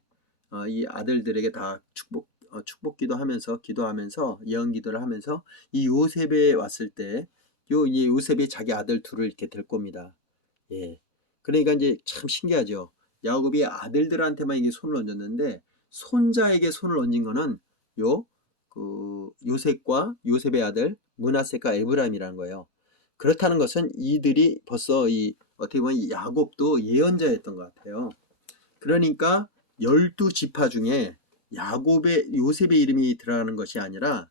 이 아들들에게 다 축복기도 하면서 기도하면서 예언기도를 하면서 이 요셉에 왔을 때 이 요셉이 자기 아들 둘을 이렇게 될 겁니다. 예. 그러니까 이제 참 신기하죠. 야곱이 아들들한테만 이게 손을 얹었는데 손자에게 손을 얹은 거는 요셉과 요셉의 아들 므낫셋과 에브라임이라는 거예요. 그렇다는 것은 이들이 벌써 어떻게 보면 야곱도 예언자였던 것 같아요. 그러니까 12지파 중에 요셉의 이름이 들어가는 것이 아니라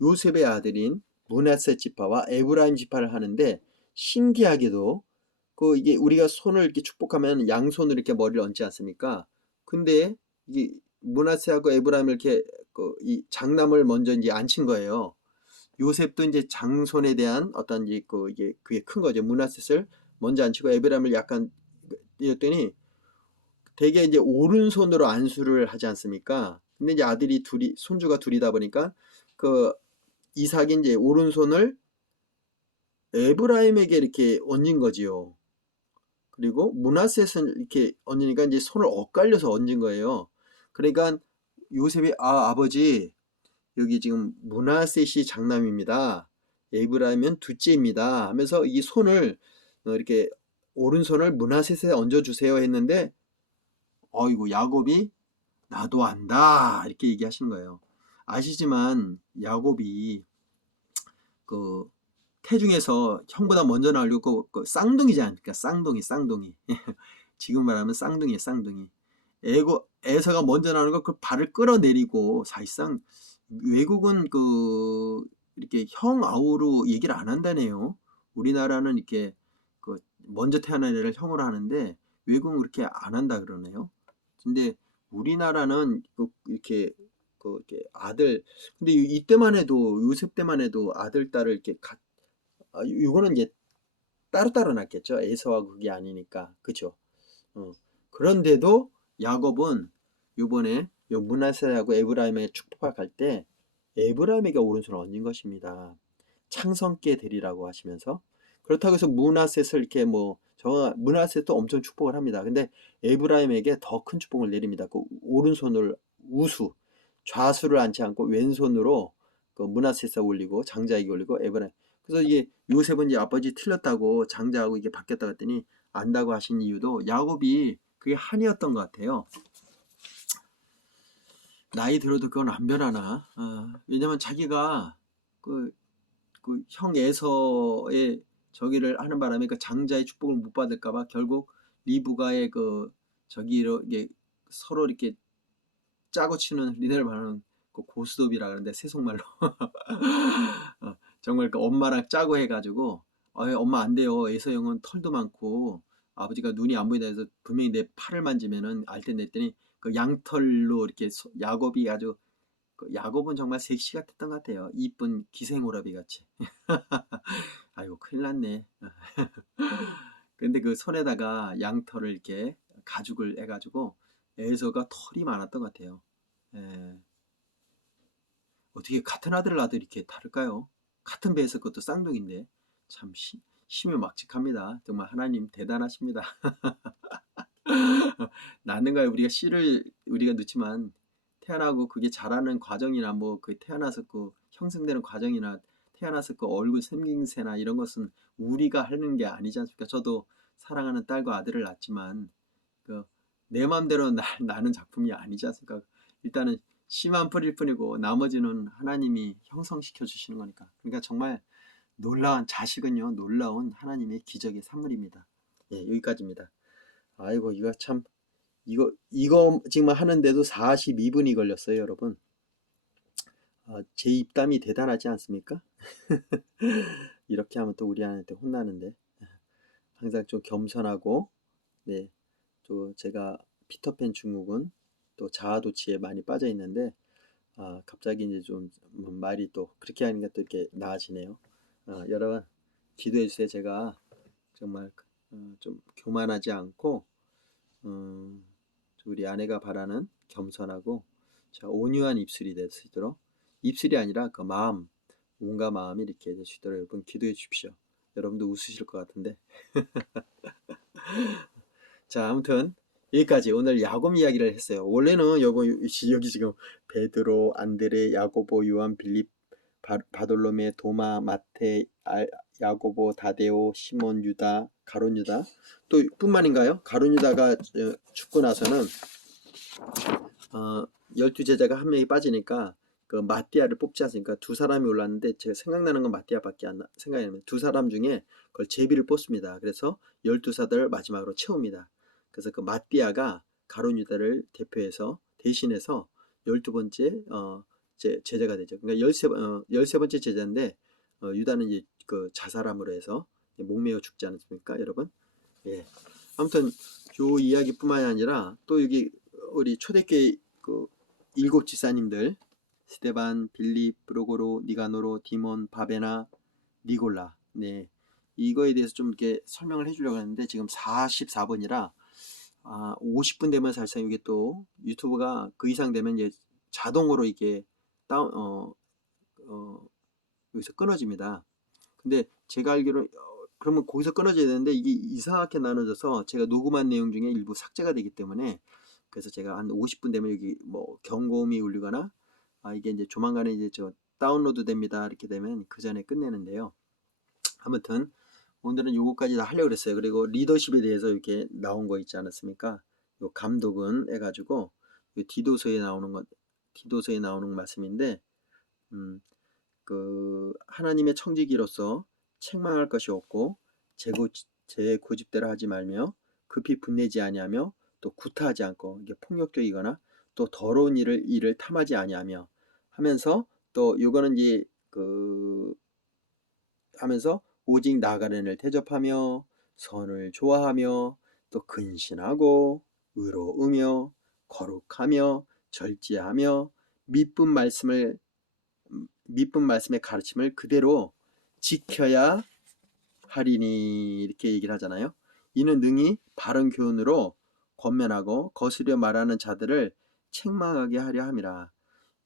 요셉의 아들인 므낫셋 지파와 에브라임 지파를 하는데 신기하게도 이게 우리가 손을 이렇게 축복하면 양손으로 이렇게 머리를 얹지 않습니까? 근데 이게 므낫셋하고 에브라임을 이렇게 이 장남을 먼저 이제 앉힌 거예요. 요셉도 이제 장손에 대한 어떤 이게 그게 큰 거죠. 므낫셋을 먼저 앉히고 에브라임을 약간 이랬더니 되게 이제 오른손으로 안수를 하지 않습니까? 근데 이제 아들이 손주가 둘이다 보니까 그 이삭이 이제 오른손을 에브라임에게 이렇게 얹은 거지요. 그리고 므낫셋은 이렇게 얹으니까 이제 손을 엇갈려서 얹은 거예요. 그러니까 요셉이 아버지 여기 지금 므낫셋이 장남입니다. 에브라임은 둘째입니다 하면서 이 손을 이렇게 오른손을 문하셋에 얹어주세요 했는데 어이구 야곱이 나도 안다 이렇게 얘기하신 거예요. 아시지만 야곱이 그 태중에서 형보다 먼저 나오려고 그 쌍둥이지 않습니까? 쌍둥이 지금 말하면 쌍둥이에요. 쌍둥이. 에서가 먼저 나오는 거 그 발을 끌어내리고 사실상 외국은 그 이렇게 형 아우로 얘기를 안 한다네요. 우리나라는 이렇게 그 먼저 태어난 애를 형으로 하는데 외국은 그렇게 안 한다 그러네요. 근데 우리나라는 이렇게 이렇게 아들 근데 이때만 해도 요셉 때만 해도 아들 딸을 이렇게 요거는 이제 따로따로 낳겠죠. 에서와 그게 아니니까 그죠. 어. 그런데도 야곱은 요번에 요 므낫세하고 에브라임에게 축복할 때 에브라임에게 오른손을 얹은 것입니다. 창성께 되리라고 하시면서 그렇다고 해서 므낫셋을 이렇게 저 므낫셋도 엄청 축복을 합니다. 근데 에브라임에게 더 큰 축복을 내립니다. 그 오른손을 좌수를 앉지 않고 왼손으로 그 므낫셋에 올리고 장자에게 올리고 에브라임. 그래서 이게 요셉은 이제 아버지 틀렸다고 장자하고 이게 바뀌었다 그랬더니 안다고 하신 이유도 야곱이 그게 한이었던 것 같아요. 나이 들어도 그건 안 변하나. 왜냐면 자기가 그 형 에서의 저기를 하는 바람에 그 장자의 축복을 못 받을까봐 결국 리브가의 그 저기로 이게 서로 이렇게 짜고 치는 리더를 말하는 그 고스톱이라 그러는데 세속말로 정말 그 엄마랑 짜고 해가지고 엄마 안 돼요. 에서 형은 털도 많고 아버지가 눈이 안 보인다 해서 분명히 내 팔을 만지면은 알 텐데 했더니 그 양털로 이렇게 야곱이 아주 야곱은 정말 섹시 같았던 것 같아요. 이쁜 기생오라비 같이. 아이고 큰일 났네. 근데 그 손에다가 양털을 이렇게 가죽을 해가지고 에서가 털이 많았던 것 같아요. 에, 어떻게 같은 아들을 낳아도 이렇게 다를까요? 같은 배에서 그것도 쌍둥이인데 참 심히 막직합니다. 정말 하나님 대단하십니다. 낳는 거에 우리가 씨를 우리가 넣지만 태어나고 그게 자라는 과정이나 그 태어나서 그 형성되는 과정이나 태어나서 그 얼굴 생김새나 이런 것은 우리가 하는 게 아니지 않습니까? 저도 사랑하는 딸과 아들을 낳지만 그 내 마음대로 나는 작품이 아니지 않습니까? 일단은 씨만 뿌릴 뿐이고 나머지는 하나님이 형성시켜 주시는 거니까. 그러니까 정말 놀라운 자식은요 놀라운 하나님의 기적의 산물입니다. 예, 여기까지입니다. 아이고 이거 참 이거 지금 하는데도 42분이 걸렸어요, 여러분. 제 입담이 대단하지 않습니까? 이렇게 하면 또 우리한테 혼나는데 항상 좀 겸손하고 네, 또 제가 피터팬 증후군 또 자아도취에 많이 빠져 있는데 갑자기 이제 좀 말이 또 그렇게 하니까 또 이렇게 나아지네요. 여러분 기도해 주세요. 제가 정말 좀 교만하지 않고 우리 아내가 바라는 겸손하고 온유한 입술이 될 수 있도록 입술이 아니라 그 마음 온갖 마음이 이렇게 될 수 있도록 여러분 기도해 주십시오. 여러분도 웃으실 것 같은데 자 아무튼 여기까지 오늘 야곱 이야기를 했어요. 원래는 여기 지금 베드로, 안드레, 야고보, 요한, 빌립, 바돌로메, 도마, 마테, 야고보, 다데오, 시몬, 유다, 가룟 유다 또 뿐만인가요? 가룟 유다가 죽고 나서는 12제자가 한 명이 빠지니까 그 마띠아를 뽑지 않습니까? 두 사람이 올랐는데 제가 생각나는 건 마띠아밖에 생각이 안 나요. 두 사람 중에 그걸 제비를 뽑습니다. 그래서 12사들을 마지막으로 채웁니다. 그래서 그 마띠아가 가룟 유다를 대신해서 12번째 제자가 되죠. 그러니까 13번째 제자인데 유다는 이제 그 자살함으로 해서 목매어 죽지 않습니까, 여러분? 예. 아무튼 요 이야기뿐만이 아니라 또 여기 우리 초대교회 그 7 지사님들 스테반, 빌립, 프로고로, 니가노로, 디몬, 바베나, 니골라 네 이거에 대해서 좀 이렇게 설명을 해주려고 하는데 지금 44분이라 50분 되면 사실상 이게 또 유튜브가 그 이상 되면 이제 자동으로 이게 다운 여기서 끊어집니다. 근데 제가 알기로 그러면 거기서 끊어져야 되는데 이게 이상하게 나눠져서 제가 녹음한 내용 중에 일부 삭제가 되기 때문에 그래서 제가 한 50분 되면 여기 경고음이 울리거나 이게 이제 조만간에 이제 다운로드 됩니다. 이렇게 되면 그 전에 끝내는데요. 아무튼 오늘은 요거까지 다 하려고 그랬어요. 그리고 리더십에 대해서 이렇게 나온 거 있지 않았습니까? 요 감독은 해가지고 요 디도서에 나오는 말씀인데, 그 하나님의 청지기로서 책망할 것이 없고 제 고집대로 하지 말며 급히 분내지 아니하며 또 구타하지 않고 이게 폭력적이거나 또 더러운 일을 탐하지 아니하며 하면서, 또 요거는 이제 그 하면서 오직 나가는 일 대접하며 선을 좋아하며 또 근신하고 의로우며 거룩하며 절제하며 믿은 말씀의 가르침을 그대로 지켜야 하리니, 이렇게 얘기를 하잖아요. 이는 능히 바른 교훈으로 권면하고 거스려 말하는 자들을 책망하게 하려 함이라.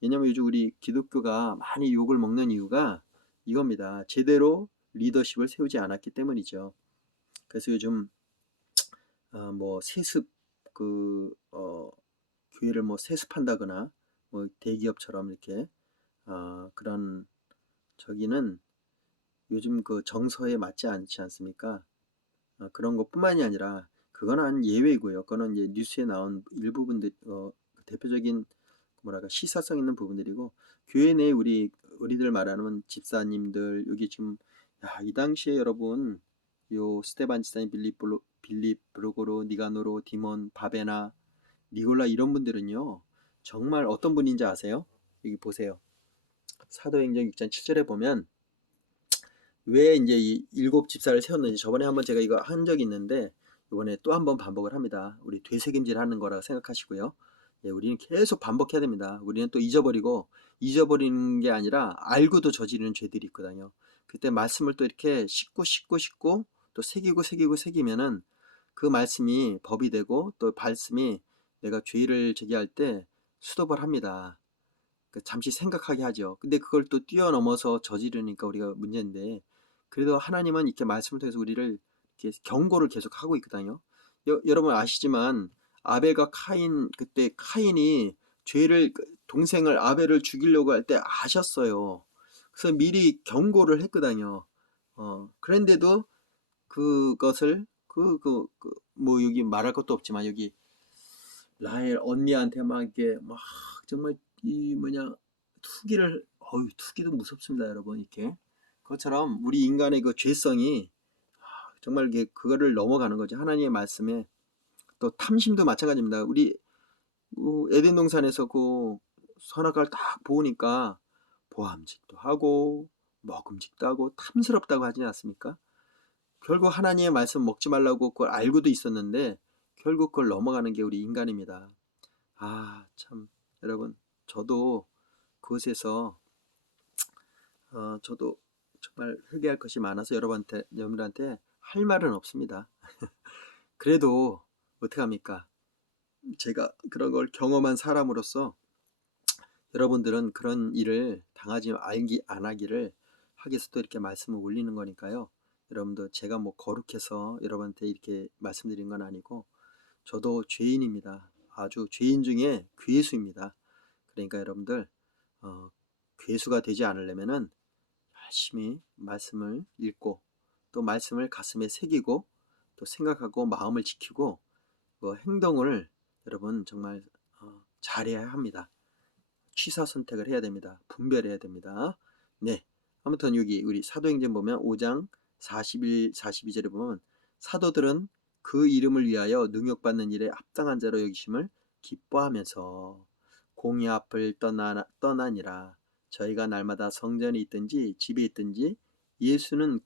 왜냐면 요즘 우리 기독교가 많이 욕을 먹는 이유가 이겁니다. 제대로 리더십을 세우지 않았기 때문이죠. 그래서 요즘 뭐 세습 교회를 뭐 세습한다거나 뭐 대기업처럼 이렇게 그런 저기는 요즘 그 정서에 맞지 않지 않습니까? 그런 것뿐만이 아니라 그건 한 예외고요. 그거는 이제 뉴스에 나온 일부분들, 대표적인 뭐랄까 시사성 있는 부분들이고, 교회 내 우리들 말하는 집사님들, 여기 지금 이 당시에 여러분 요 스테반 지사님, 빌립 브루고로, 니가노로, 디몬, 바베나, 니골라, 이런 분들은요 정말 어떤 분인지 아세요? 여기 보세요. 사도행전 6장 7절에 보면 왜 이제 이 7집사를 세웠는지 저번에 한번 제가 이거 한 적이 있는데 이번에 또 한번 반복을 합니다. 우리 되새김질 하는 거라고 생각하시고요. 예, 우리는 계속 반복해야 됩니다. 우리는 또 잊어버리는 게 아니라 알고도 저지르는 죄들이 있거든요. 그때 말씀을 또 이렇게 씻고 또 새기면은 그 말씀이 법이 되고, 또 말씀이 내가 죄를 제기할 때 수도벌 합니다. 잠시 생각하게 하죠. 근데 그걸 또 뛰어넘어서 저지르니까 우리가 문제인데, 그래도 하나님은 이렇게 말씀을 통해서 우리를 이렇게 경고를 계속 하고 있거든요. 여러분 아시지만 아벨과 그때 카인이 동생을 아벨을 죽이려고 할 때 아셨어요. 그래서 미리 경고를 했거든요. 그런데도 그것을 뭐 여기 말할 것도 없지만 여기 라헬 언니한테 막 이렇게 막 정말 이 뭐냐 투기도 무섭습니다, 여러분. 이렇게 그것처럼 우리 인간의 그 죄성이 정말 이게 그거를 넘어가는 거죠. 하나님의 말씀에. 또 탐심도 마찬가지입니다. 우리 에덴 동산에서 그 선악과를 딱 보니까 보암직도 하고 먹음직도 하고 탐스럽다고 하지 않습니까? 결국 하나님의 말씀 먹지 말라고 그걸 알고도 있었는데 결국 그걸 넘어가는 게 우리 인간입니다. 참 여러분, 저도 그것에서 저도 정말 회개할 것이 많아서 여러분들한테 할 말은 없습니다. 그래도 어떡합니까? 제가 그런 걸 경험한 사람으로서 여러분들은 그런 일을 당하지 안 하기를 하기 위해서 또 이렇게 말씀을 올리는 거니까요. 여러분도 제가 뭐 거룩해서 여러분한테 이렇게 말씀드린 건 아니고 저도 죄인입니다. 아주 죄인 중에 괴수입니다. 그러니까 여러분들 괴수가 되지 않으려면은 열심히 말씀을 읽고 또 말씀을 가슴에 새기고 또 생각하고 마음을 지키고 행동을 여러분 정말 잘해야 합니다. 취사 선택을 해야 됩니다. 분별해야 됩니다. 네, 아무튼 여기 우리 사도행전 보면 5장 42절에 보면 사도들은 그 이름을 위하여 능욕받는 일에 합당한 자로 여기심을 기뻐하면서 공의 앞을 떠나니라. 저희가 날마다 성전에 있든지 집에 있든지 예수는